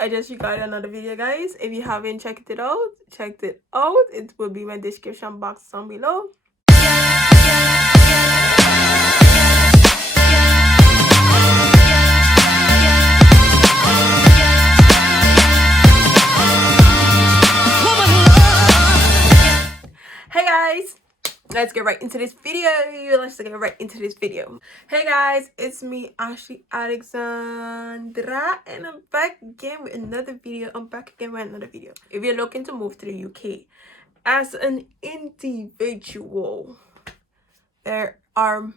I just recorded another video, guys. If you haven't checked it out, it will be in my description box down below. Hey guys, let's get right into this video. Hey guys, it's me, Ashley Alexandra, and I'm back again with another video. If you're looking to move to the UK as an individual, there are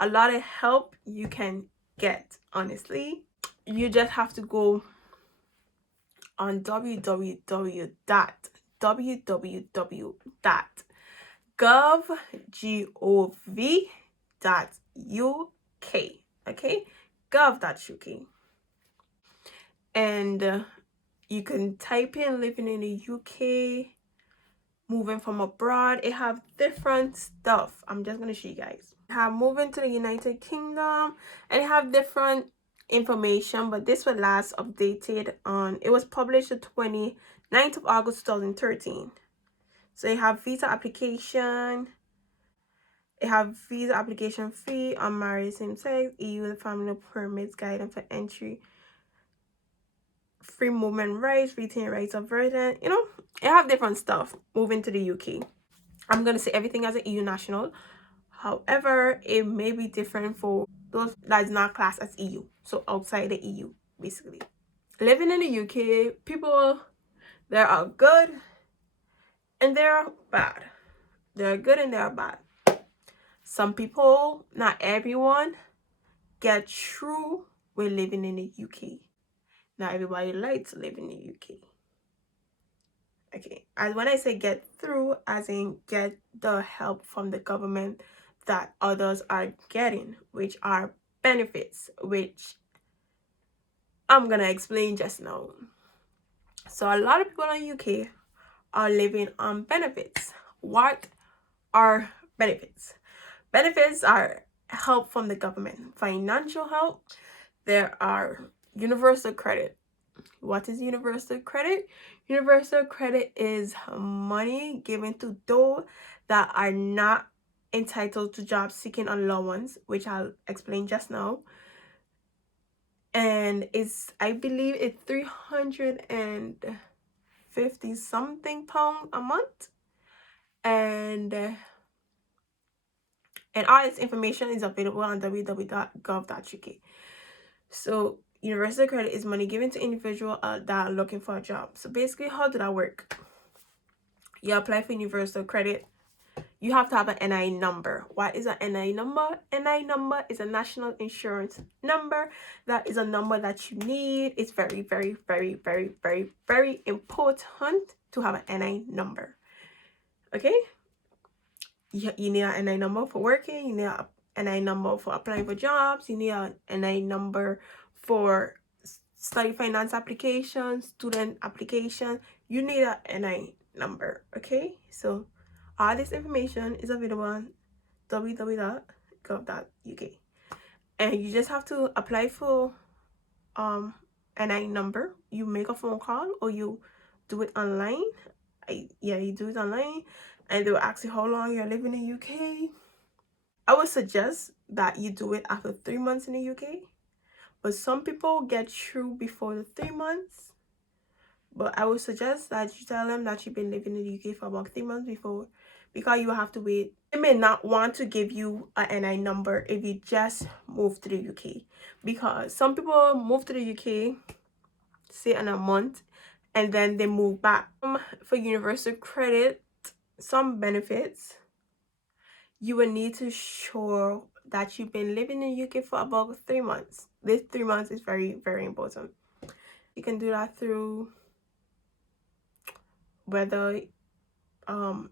a lot of help you can get. Honestly, you just have to go on www.gov.uk. Okay, gov.uk, and you can type in living in the UK, moving from abroad. It have different stuff. I'm just gonna show you guys. Have moving to the United Kingdom, and it have different information, but this was last updated on, it was published the 29th of August 2013. So you have visa application, fee, unmarried, same sex, EU family permits, guidance for entry, free movement rights, retain rights of resident. You know, it have different stuff. Moving to the UK, I'm gonna say everything as an EU national. However, it may be different for those that is not classed as EU, so outside the EU. Basically, living in the UK, people, there are good and there are bad. There are good and there are bad. Some people, not everyone, get through with living in the UK. Not everybody likes living in the UK. Okay, and when I say get through, as in get the help from the government that others are getting, which are benefits, which I'm gonna explain just now. So a lot of people in the UK are living on benefits. What are benefits? Benefits are help from the government, financial help. There are universal credit. What is universal credit? Universal credit is money given to those that are not entitled to job seeking allowance, which I'll explain just now. And it's, I believe it's 350 something pound a month. And all this information is available on www.gov.uk. So universal credit is money given to individuals that are looking for a job. So basically, how did that work? You apply for universal credit. You have to have an NI number. What is an NI number? NI number is a national insurance number. That is a number that you need. It's very, very, very, very, very, very important to have an NI number. Okay? You need an NI number for working. You need an NI number for applying for jobs. You need an NI number for study finance applications, student application. You need an NI number. Okay? So all this information is available on www.gov.uk, and you just have to apply for NI number. You make a phone call or you do it online. You do it online, and they will ask you how long you're living in the UK. I would suggest that you do it after 3 months in the UK, but some people get through before the 3 months. But I would suggest that you tell them that you've been living in the UK for about 3 months before, because you have to wait. They may not want to give you an NI number if you just move to the UK, because some people move to the UK, say in a month, and then they move back. For universal credit, some benefits, you will need to show that you've been living in the UK for about 3 months. This 3 months is very, very important. You can do that through whether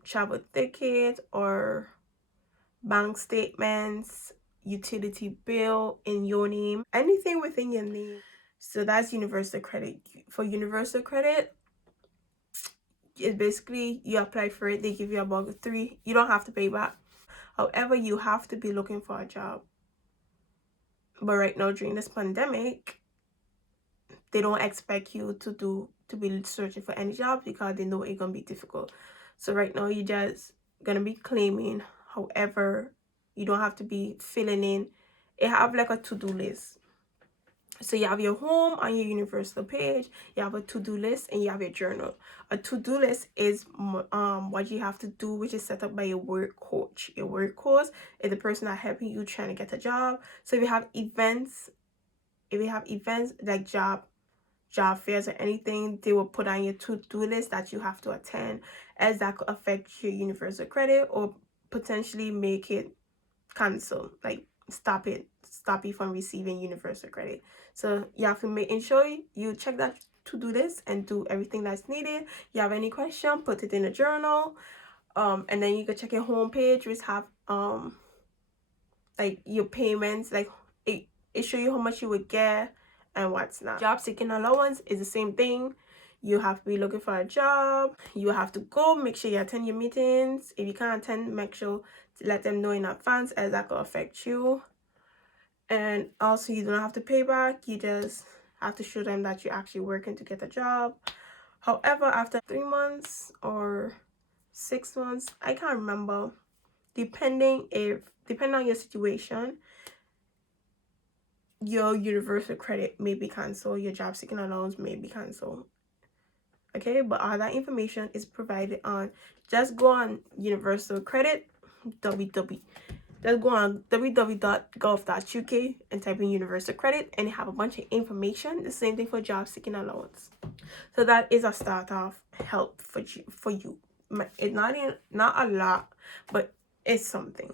travel ticket or bank statements, utility bill in your name, anything within your name. So that's universal credit. For universal credit, it's basically you apply for it, they give you about 3, you don't have to pay back. However, you have to be looking for a job. But right now, during this pandemic, they don't expect you to be searching for any job because they know it's gonna be difficult. So right now you just gonna be claiming. However, you don't have to be filling in. It have like a to-do list. So you have your home on your universal page, you have a to-do list, and you have your journal. A to-do list is what you have to do, which is set up by your work coach. Your work coach is the person that helping you trying to get a job. So if you have events like job fairs or anything, they will put on your to-do list that you have to attend, as that could affect your universal credit or potentially make it cancel, like stop you from receiving universal credit. So you have to make sure you check that to-do list and do everything that's needed. You have any question, put it in a journal, and then you can check your home page, which have like your payments, like it show you how much you would get and what's not. Job seeking allowance is the same thing. You have to be looking for a job. You have to go, make sure you attend your meetings. If you can't attend, make sure to let them know in advance, as that could affect you. And also, you don't have to pay back. You just have to show them that you're actually working to get a job. However, after 3 months or 6 months, I can't remember, depending on your situation, your universal credit may be canceled, your job seeking allowance may be canceled. Okay, but all that information is provided on, just go on universal credit www just go on www.gov.uk and type in universal credit, and you have a bunch of information. The same thing for job seeking allowance. So that is a start off help for you. It's not a lot, but it's something.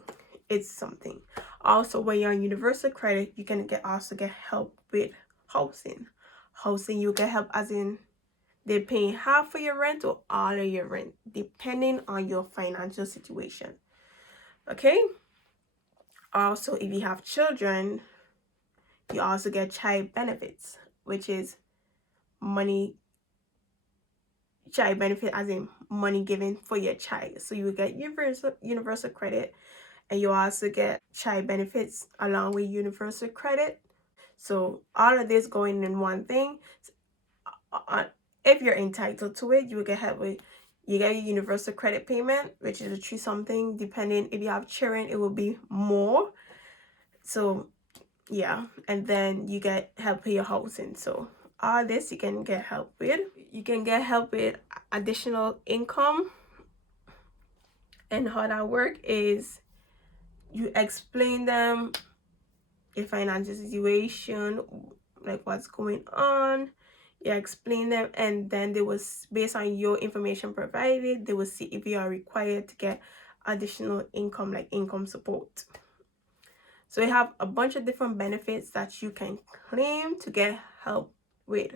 Also, when you're on universal credit, you can also get help with housing. You get help, as in they're paying half for your rent or all of your rent, depending on your financial situation. Okay. Also, if you have children, you also get child benefits, which is child benefit, as in money given for your child. So you get universal credit, and you also get child benefits along with universal credit. So all of this going in one thing. If you're entitled to it, you will get help with, you get your universal credit payment, which is a 3 something. Depending if you have children, it will be more. So yeah, and then you get help with your housing. So all this you can get help with. You can get help with additional income. And how that work is, you explain them your financial situation, like what's going on. You explain them, and then they will, based on your information provided, they will see if you are required to get additional income, like income support. So you have a bunch of different benefits that you can claim to get help with.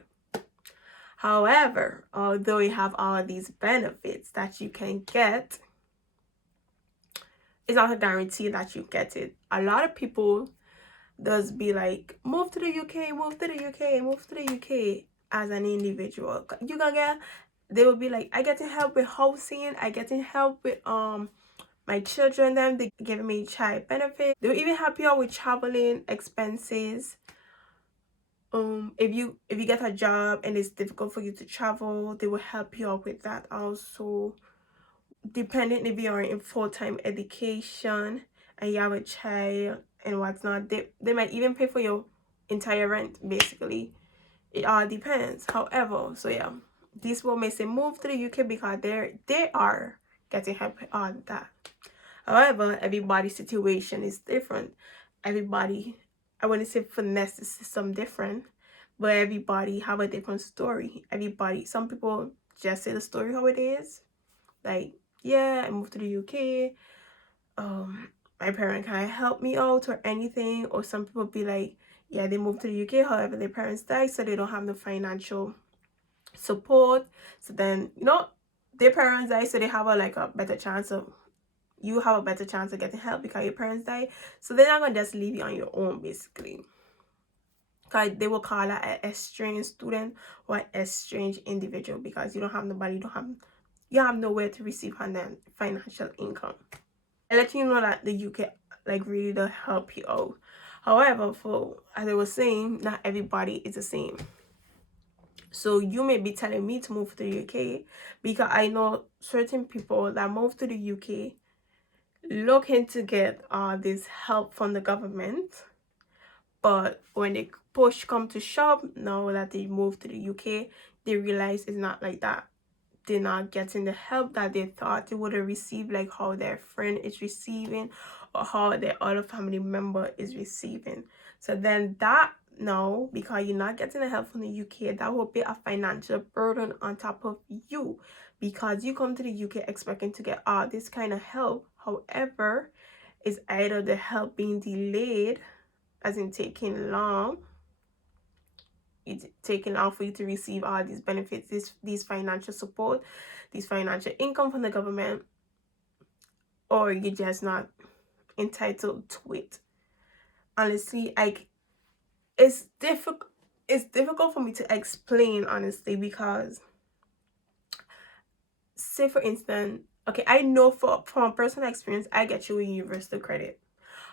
However, although you have all of these benefits that you can get, it's not a guarantee that you get it. A lot of people does be like, move to the UK, move to the UK, move to the UK as an individual. You gonna get, they will be like, I getting help with housing, I getting help with my children, them they giving me child benefit. They will even help you out with traveling expenses. If you get a job and it's difficult for you to travel, they will help you out with that also. Depending if you are in full-time education and you have a child and whatnot, they might even pay for your entire rent. Basically, it all depends. However, so yeah, these people may say move to the UK because they are getting help on that. However, everybody's situation is different. Everybody, I wouldn't say finesse the system different, but everybody have a different story. Some people just say the story how it is. Like, yeah, I moved to the UK. My parent can't help me out or anything. Or some people be like, yeah, they moved to the UK, however, their parents died, so they don't have the financial support. So then, their parents die, so they have a better chance of, you have a better chance of getting help because your parents died. So they're not gonna just leave you on your own, basically. Because they will call that an estranged student or an estranged individual, because you don't have nobody, you have nowhere to receive financial income. I let you know that the UK really does help you out. However, as I was saying, not everybody is the same. So you may be telling me to move to the UK, because I know certain people that move to the UK looking to get this help from the government, but when they push come to shove, now that they move to the UK, they realize it's not like that. They're not getting the help that they thought they would have received, like how their friend is receiving or how their other family member is receiving. So then that, no, because you're not getting the help from the UK, that will be a financial burden on top of you, because you come to the UK expecting to get this kind of help. However, it's either the help being delayed, as in taking long, it's taking long for you to receive all these benefits, these financial support, these financial income from the government, or you're just not entitled to it. Honestly, like, it's difficult for me to explain, honestly, because say for instance, okay, I know from personal experience, I get you a universal credit.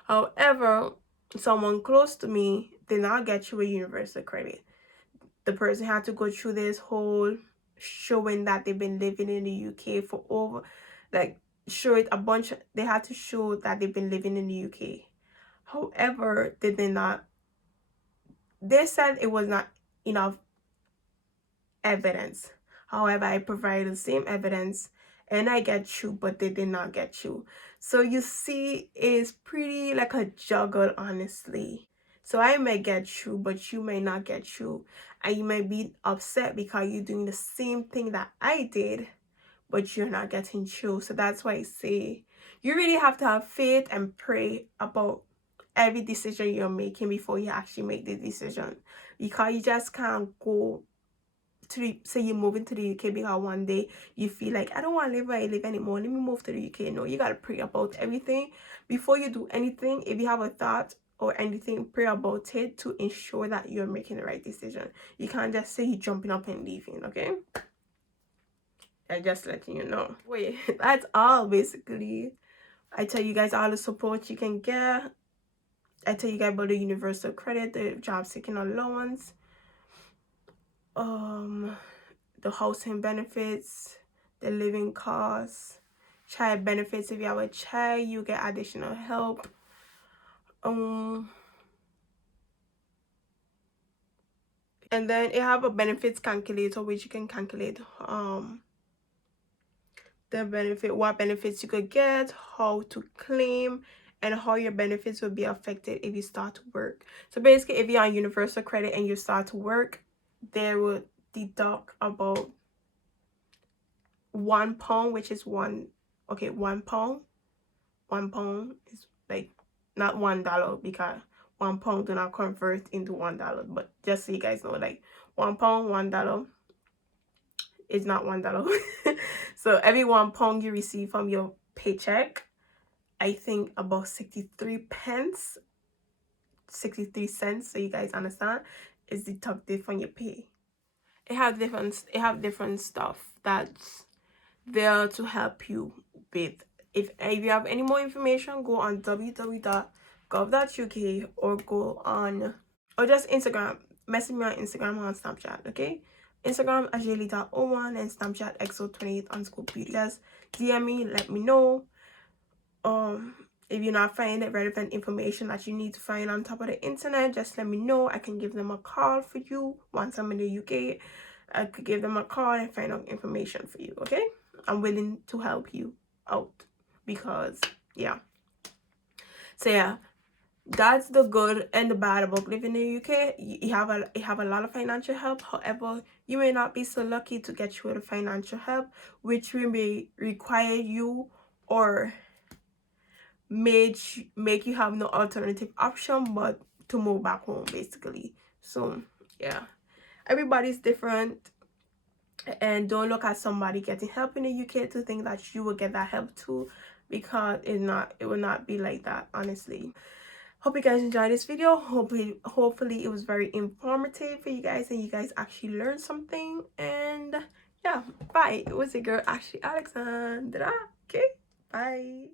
However, someone close to me did not get you a universal credit. The person had to go through this whole showing that they've been living in the UK for over, like, show it a bunch of, they had to show that they've been living in the UK. However, they did not, they said it was not enough evidence. However, I provided the same evidence and I get you, but they did not get you. So you see, it's pretty like a juggle, honestly. So I may get you, but you may not get you. And you may be upset because you're doing the same thing that I did, but you're not getting you. So that's why I say you really have to have faith and pray about every decision you're making before you actually make the decision. Because you just can't go to say you're moving to the UK because one day you feel like, I don't want to live where I live anymore, let me move to the UK. No, you got to pray about everything before you do anything. If you have a thought or anything, pray about it to ensure that you're making the right decision. You can't just say you're jumping up and leaving. Okay, I just letting you know. Wait, that's all basically. I tell you guys all the support you can get. I tell you guys about the universal credit, the job seeking allowance, the housing benefits, the living costs, child benefits. If you have a child, you get additional help. And then you have a benefits calculator, which you can calculate the benefit, what benefits you could get, how to claim, and how your benefits will be affected if you start to work. So basically, if you're on universal credit and you start to work, they will deduct about £1, which is £1 is like not $1, because £1 do not convert into $1, but just so you guys know, like £1, $1 is not $1. So every £1 you receive from your paycheck, I think about 63 pence, 63 cents, so you guys understand, is deducted from your pay. It have different stuff that's there to help you with. If you have any more information, go on www.gov.uk or go on, or just Instagram, message me on Instagram or on Snapchat. Okay, Instagram ajeli.01 and Snapchat exo28_beauty. Just DM me, let me know if you're not finding relevant information that you need to find on top of the internet. Just let me know. I can give them a call for you. Once I'm in the UK, I could give them a call and find out information for you. Okay, I'm willing to help you out, because yeah. So yeah, that's the good and the bad about living in the UK. You have a lot of financial help. However, you may not be so lucky to get you the financial help, which may require you or make you have no alternative option but to move back home, basically. So yeah, everybody's different, and don't look at somebody getting help in the UK to think that you will get that help too, because it will not be like that, honestly. Hope you guys enjoyed this video. Hopefully it was very informative for you guys and you guys actually learned something. And yeah, bye. It was your girl Ashley Alexandra. Okay, bye.